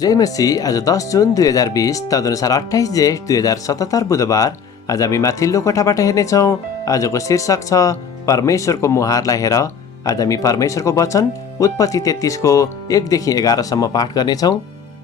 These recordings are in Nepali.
जय मसीह। आज 10 जुन 2020 तदनुसार 28 जेठ 2077 बुधबार। आज हामी माथिल्लो कोठाबाट हेर्नेछौँ। आजको शीर्षक छ परमेश्वरको मुहारलाई हेर। आज हामी परमेश्वरको वचन उत्पत्ति 33 को 1 देखि 11 सम्म पाठ गर्नेछौँ।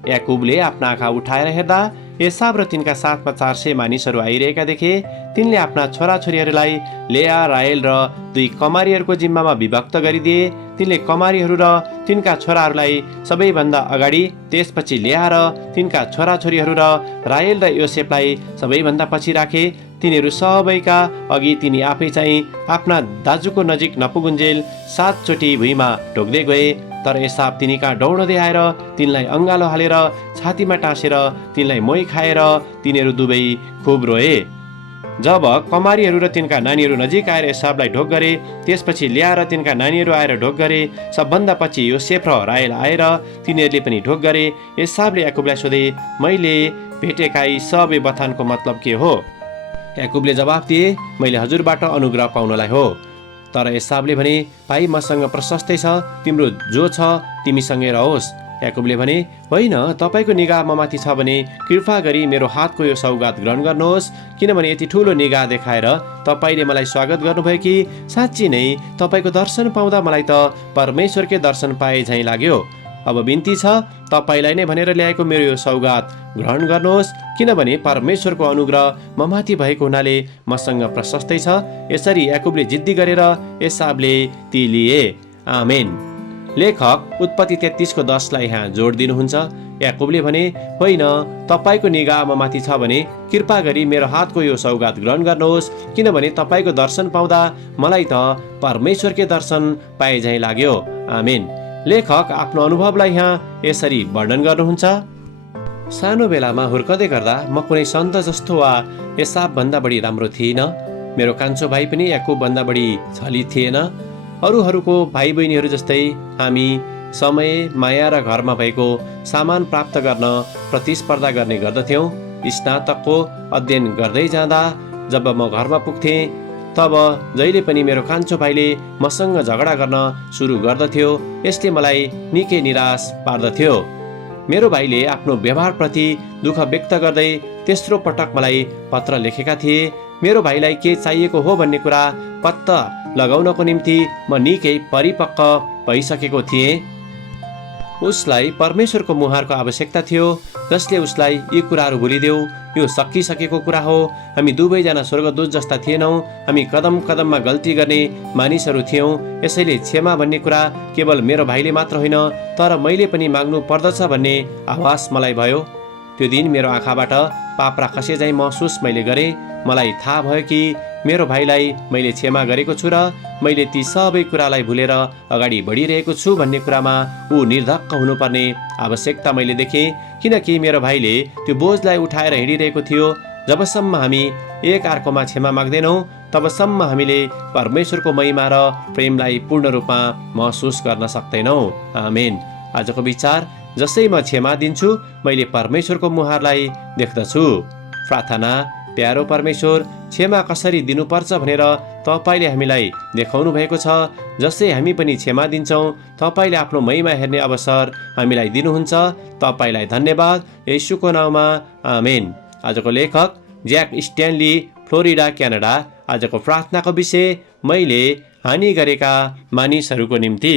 याकुबले आफ्ना आँखा उठाएर हेर्दा एसाव र तिनका साथमा 400 मानिसहरू आइरहेका देखे। तिनले आफ्ना छोराछोरीहरूलाई लेया, राहेल र 2 कमारीहरूको जिम्मामा विभक्त गरिदिए। तिनले कमारीहरू र तिनका छोराहरूलाई सबैभन्दा अगाडि, त्यसपछि लेया र तिनका छोराछोरीहरू र राहेल र योसेफलाई सबैभन्दा पछि राखे। तिनीहरू सबैका अघि तिनी आफै चाहिँ आफ्ना दाजुको नजिक नपुगुन्जेल 7 चोटि भुइँमा ढोक्दै गए। तर एसाव तिनी कहाँ दौडदै आएर तिनलाई अङ्गालो हालेर छातीमा टाँसेर तिनलाई मोही खाएर तिनीहरू दुवै खुब रोए। जब कमारीहरू र तिनका नानीहरू नजिक आएर एसावलाई ढोक गरे, त्यसपछि लेया र तिनका नानीहरू आएर ढोक गरे। सबभन्दा पछि योसेफ र राहेल आएर तिनीहरूले पनि ढोक गरे। एसावले याकुबलाई सोधे, मैले भेटेका यी सबै बथानको मतलब के हो? याकुबले जवाफ दिए, मैले हजुरबाट अनुग्रह पाउनलाई हो। तर एसावले भने, भाइ मसँग प्रशस्तै छ, तिम्रो जो छ तिमीसँगै रहोस्। याकुबले भने, होइन, तपाईँको निगाह ममाथि छ भने कृपा गरी मेरो हातको यो सौगात ग्रहण गर्नुहोस्, किनभने यति ठुलो निगाह देखाएर तपाईँले मलाई स्वागत गर्नुभयो कि साँच्ची नै तपाईँको दर्शन पाउँदा मलाई त परमेश्वरकै दर्शन पाए झैँ लाग्यो। अब बिन्ती छ, तपाईँलाई नै भनेर ल्याएको मेरो यो सौगात ग्रहण गर्नुहोस्, किनभने परमेश्वरको अनुग्रह ममाथि भएको हुनाले मसँग प्रशस्तै छ। यसरी याकुबले जिद्दी गरेर एसावले ती लिए। आमेन। लेखक उत्पत्ति 33 को 10 लाई यहाँ जोड दिनुहुन्छ। याकुबले भने, होइन, तपाईँको निगाह ममाथि छ भने कृपा गरी मेरो हातको यो सौगात ग्रहण गर्नुहोस्, किनभने तपाईँको दर्शन पाउँदा मलाई त परमेश्वरकै दर्शन पाए झैँ लाग्यो। आमेन। लेखक आफ्नो अनुभवलाई यहाँ यसरी वर्णन गर्नुहुन्छ। सानो बेलामा हुर्कदै गर्दा म कुनै सन्त जस्तो वा एसाव भन्दा बढी राम्रो थिइनँ। मेरो कान्छो भाइ पनि याकुब भन्दा बढी छली थिएन। अरूहरूको भाइ बहिनीहरू जस्तै हामी समय, माया र घरमा भएको सामान प्राप्त गर्न प्रतिस्पर्धा गर्ने गर्दथ्यौँ। स्नातकको अध्ययन गर्दै जाँदा जब म घरमा पुग्थेँ, तब जहिले पनि मेरो कान्छो भाइले मसँग झगडा गर्न सुरु गर्दथ्यो। यसले मलाई निकै निराश पार्दथ्यो। मेरो भाइले आफ्नो व्यवहारप्रति दुःख व्यक्त गर्दै तेस्रो पटक मलाई पत्र लेखेका थिए। मेरो भाइलाई के चाहिएको हो भन्ने कुरा पत्ता लगाउनको निम्ति म निकै परिपक्व भइसकेको थिएँ। उसलाई परमेश्वरको मुहारको आवश्यकता थियो, जसले उसलाई यी कुराहरू भुलिदेऊ। यो सकिसकेको कुरा हो। हामी दुवैजना स्वर्गदूत जस्ता थिएनौँ। हामी कदम कदममा गल्ती गर्ने मानिसहरू थियौँ। यसैले क्षमा भन्ने कुरा केवल मेरो भाइले मात्र होइन, तर मैले पनि माग्नु पर्दछ भन्ने आभास मलाई भयो। त्यो दिन मेरो आँखाबाट पाप्रा खसे झैँ महसुस मैले गरेँ। मलाई थाहा भयो कि मेरो भाइलाई मैले क्षमा गरेको छु र मैले ती सबै कुरालाई भुलेर अगाडि बढिरहेको छु भन्ने कुरामा ऊ निर्धक्क हुनुपर्ने आवश्यकता मैले देखेँ, किनकि मेरो भाइले त्यो बोझलाई उठाएर हिँडिरहेको थियो। जबसम्म हामी एक अर्कोमा क्षमा माग्दैनौँ, तबसम्म हामीले परमेश्वरको महिमा र प्रेमलाई पूर्ण रूपमा महसुस गर्न सक्दैनौँ। आमेन। आजको विचार, जसै म क्षमा दिन्छु, मैले परमेश्वरको मुहारलाई देख्दछु। प्रार्थना। प्यारो परमेश्वर, क्षमा कसरी दिनुपर्छ भनेर तपाईँले हामीलाई देखाउनु भएको छ। जसै हामी पनि क्षमा दिन्छौँ, तपाईँले आफ्नो महिमा हेर्ने अवसर हामीलाई दिनुहुन्छ। तपाईँलाई धन्यवाद, येशूको नाउँमा। आमेन। आजको लेखक ज्याक स्ट्यानली, फ्लोरिडा, क्यानाडा। आजको प्रार्थनाको विषय, मैले हानि गरेका मानिसहरूको निम्ति।